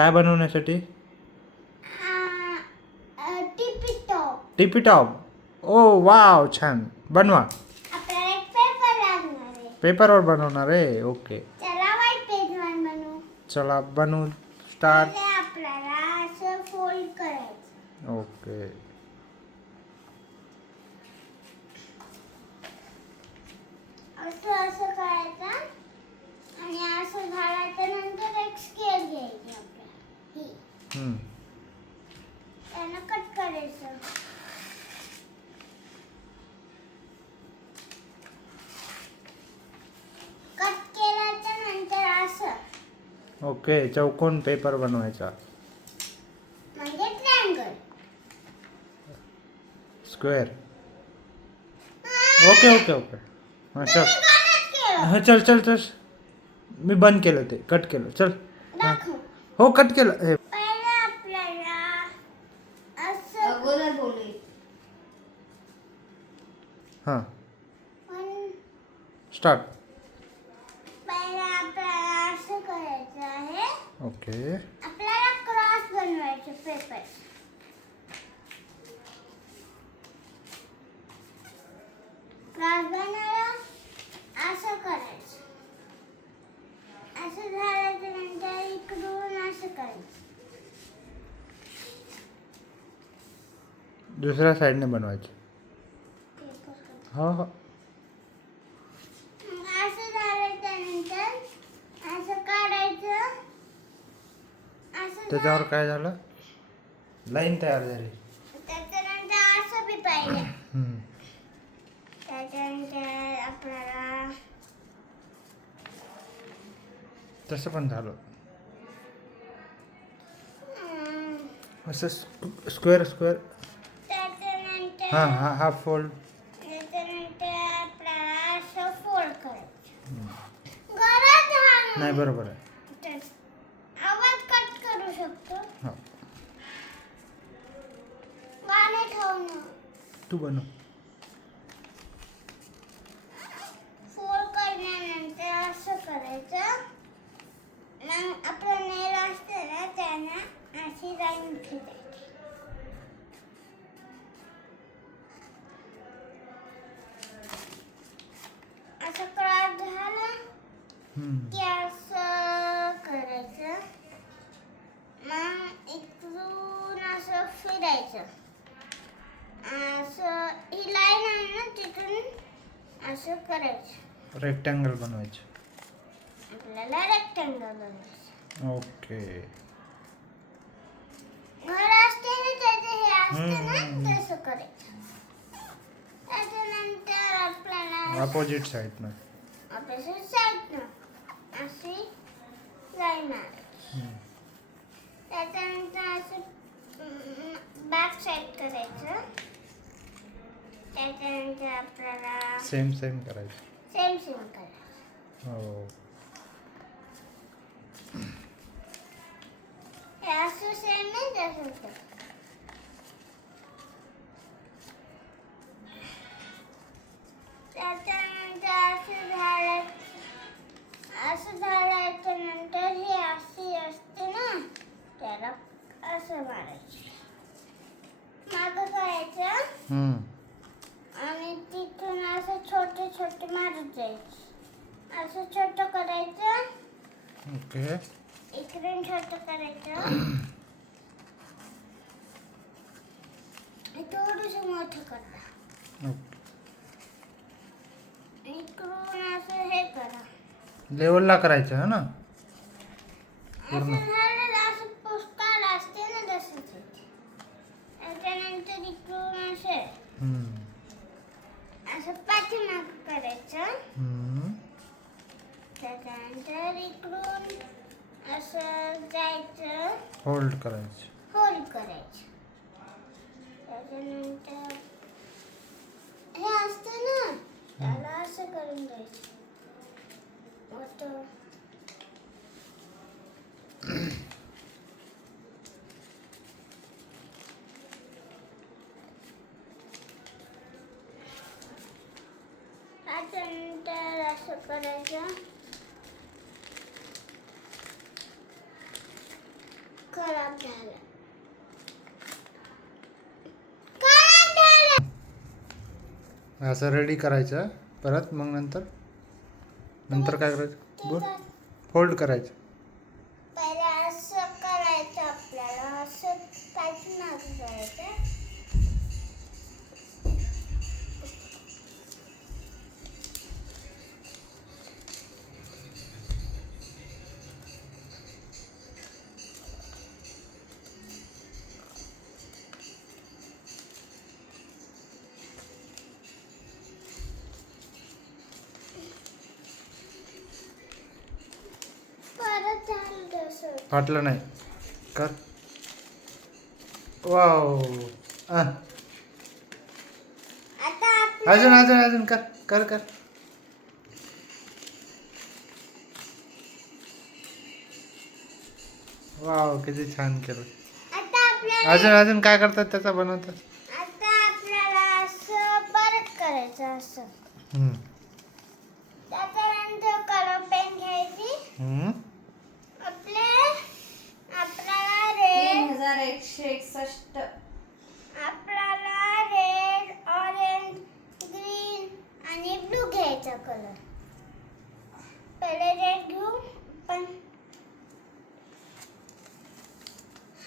काय बनवण्यासाठी? टिपी top. टिपी top. ओ wow, छान. बनवा. आपल्याला एक पेपर लागणार आहे. पेपरवर बनवणार आहे. ओके, चला व्हाईट पेजवर बनवू. चला बनवू. स्टार्ट. पहिले आपल्याला असं फोल्ड करायचं. ओके. असं असं करायचं आणि असं झाल्याच्या नंतर एक स्केल घ्यायची आपल्याला ही. त्यानं कट करायचं. कट केल्याच्या नंतर असं ओके, चौकोन पेपर बनवायचा. म्हणजे triangle. Square. Okay okay okay. हां चल. हां चल चल चल. मी बंद केलं, ते कट केलं. चल. हां. दाखव. हो, कट केलं. पहिले आपल्याला असं अगोदर बोलू. हां, पण स्टार्ट. पहिले आपल्याला असं करायचं आहे. ओके. आपल्याला क्रॉस बनवायचे पेपर. क्रॉस बनायला असं करायचं. असं झाल्याच्या नंतर इकडून असं करायचं. दुसऱ्या साईडने बनवायचे. हो हो. मग असं झाल्याच्या नंतर असं काढायचं. असं त्याच्यावर काय झालं? लाईन तयार झाली. त्याच्यानंतर असं बी पाहिजे. हम्म. त्याच्यानंतर आपल्याला तसं पण झालं. असं स्क्वेअर स्क्वेअर. त्याच्यानंतर हां हां हाफ फोल्ड. त्याच्यानंतर आपल्याला असं फोल्ड करायचं. गरज नाही, आहे. बरोबर आहे. आवाज कट करू शकतो. हां, गाणे ठेवणं. तू बनव. फोल्ड करण्यानंतर असं करायचं. मग आपलं नेल असतं ना, त्यांना अशी लाईन ठेवायची. असं क्रॉस झालं की असं करायचं. मग इकडून असं फिरायचं. असं ही लाईन आहे ना, तिथून असं करायचं. रेक्टँगल बनवायचे. आपल्याला रेक्टँगल बनायचं. ओके. घर असते ना, त्याचं हे असते ना, तसं करायचं. त्याच्यानंतर आपल्याला अपोजिट साईडनं. ऑपोजिट साईडनं अशी लाईन मारायची. त्याच्यानंतर असं बॅक साईड करायचं. त्याच्यानंतर आपल्याला सेम सेम करायचं. सेम सेम करायचं. हो. हे असं सेम नाही, तसं सेम. त्याच्यानंतर असं झाल्याच्या नंतर हे अशी असते ना, त्याला असं मारायचं. मागं करायचं आणि तिथून असं छोटे छोटे मारत जायचे. असं छोटं करायचं. ओके. इकडून छोटं करायचं. थोडंसं मोठं करा. इकडून असं हे करा. लेवलला करायचं है ना. असं झालं, असं पुस्तकाला असते ना, तसंच आहे. त्याच्यानंतर इकडून असं पाठीमागं करायचं. त्याच्यानंतर इकडून असं जायचं. होल्ड करायचं. होल्ड करायचं. त्याच्यानंतर हे असतं ना, त्याला असं करून द्यायचं. मोठं. त्याच्यानंतर असं करायचं. खराब झालं. खराब झालं. असं रेडी करायचं परत, मग नंतर काय करायचं बोल. फोल्ड करायचं. पहिले असं करायचं आपल्याला, असं काहीच नाही करायचं. परत झालं तसं. फाटलं नाही कर. वाव. आता अजून अजून अजून कर कर कर. वाव किती छान केलं. अजून अजून काय करतात त्याचा बनवतात. आता आपल्याला असं परत करायचं असं. हम्म. त्याच्यानंतर कलर पेन घ्यायची. हम्म. आपल्याला रेड 3161. आपल्याला रेड, ऑरेंज, ग्रीन आणि ब्लू घ्यायचा कलर. पहिले रेड घेऊ. पण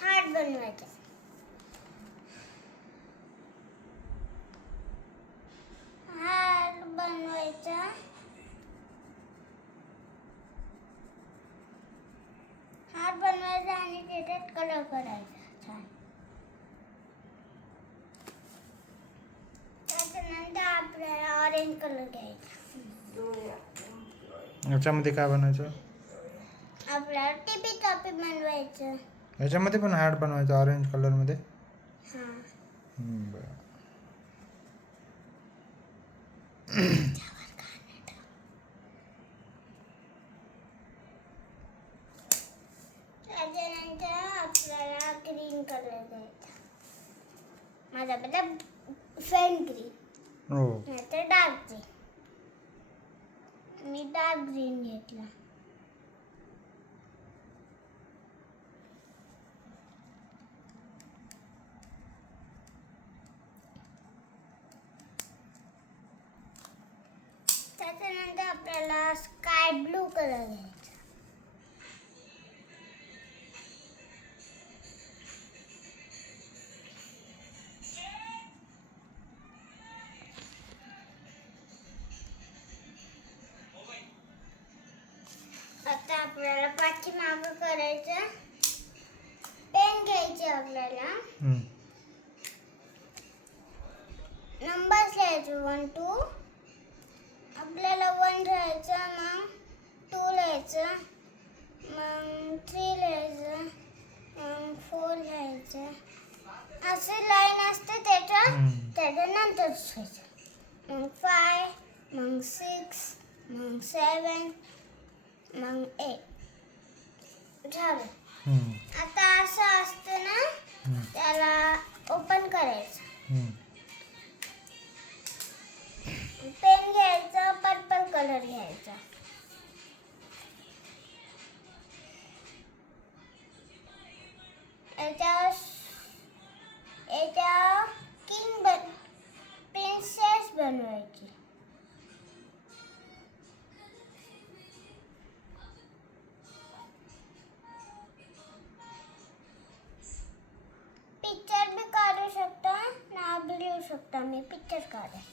हार्ट बनवायचा. हार्ट बनवायचा. हार्ट बनवायचा आणि त्याच्यात कलर करायचा छान. त्याच्यानंतर आपल्याला ऑरेंज कलर घ्यायचा. याच्यामध्ये काय बनवायचं. आपल्याला टिपी टॉपी बनवायचं. याच्यामध्ये पण हार्ट बनवायचं ऑरेंज कलरमध्ये. हां. बरं. त्याच्यानंतर आपल्याला ग्रीन कलर घ्यायचा. माझा मतलब फेंट ग्रीन. हो. नाहीतर डार्क ग्रीन. मी डार्क ग्रीन घेतला. त्याच्यानंतर आपल्याला स्काय ब्लू कलर घ्यायचा. आता आपल्याला पाठीमागं करायचं. पेन घ्यायचे आपल्याला. हम्म. नंबर्स लिहायचे 1 2. आपल्याला 1 लिहायचं, मग 2 लिहायचं, मग 3 लिहायचं, मग 4 लिहायचं. असे लाईन असते त्याच्यानंतर लिहायचं. मग 5, मग 6, मग 7, मग 8 झालं. हम्म. आता असं असतं ना, त्याला ओपन करायचं. हम्म. पेन घ्यायचा, पर्पल कलर घ्यायचा. याच्या प्रिन्सेस बनवायची. पिक्चर बी काढू शकता, नाव बी लिहू शकता. मी पिक्चर काढते.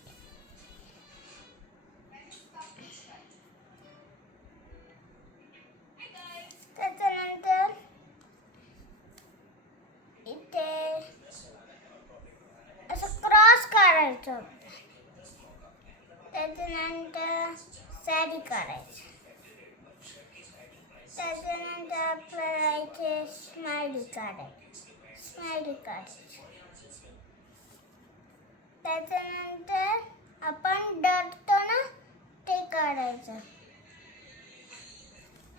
त्याच्यानंतर इथे असं क्रॉस काढायचं. त्याच्यानंतर साडी काढायची. त्याच्यानंतर आपल्याला इथे स्माइली काढायची. त्याच्यानंतर आपण डरतो ना, ते काढायचं.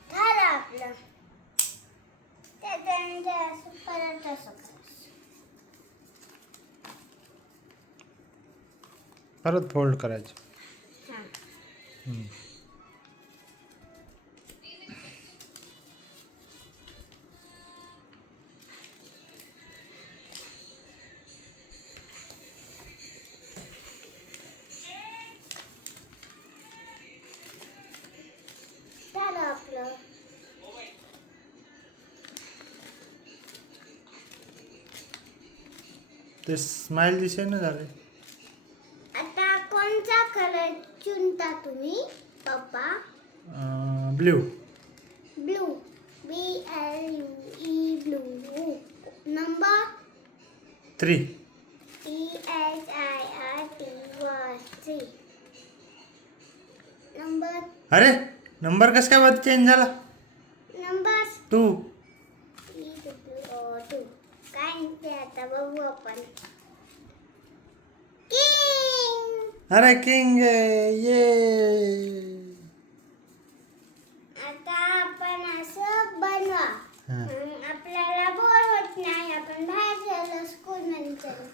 झालं आपलं. त्याच्यानंतर असं परत असं करायचं. परत फोल्ड करायचं. हां. हम्म. ते स्माइल दिसे ना झाले. आता कोणता कलर चुनता तुम्ही पप्पा? Blue. Blue. BLUE blue. Number 3. ESIRTY 3. Number अरे नंबर कस काय बरं चेंज झाला? नंबर 2. 2. काय ते आता बघू आपण. किंग. अरे किंग ये. आता आपण असं बनवा. हा. आपल्याला बोर होत नाही. आपण बाहेर गेलो स्कूल मध्ये चलो.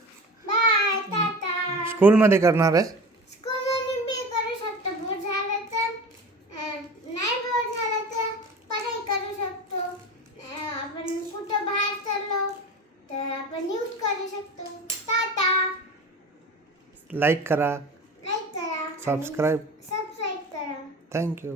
बाय टाटा. स्कूल मध्ये करणार आहे. स्कूल मध्ये बी करू शकतो. बोर झालं तर नाही बोर झालं तर पढ़ाई करू शकतो. आपण कुठं बाहेर चाललो तर आपण यूज करू शकतो. टाटा. लाईक करा. लाईक करा. सबस्क्राईब. सबस्क्राईब करा. थँक्यू.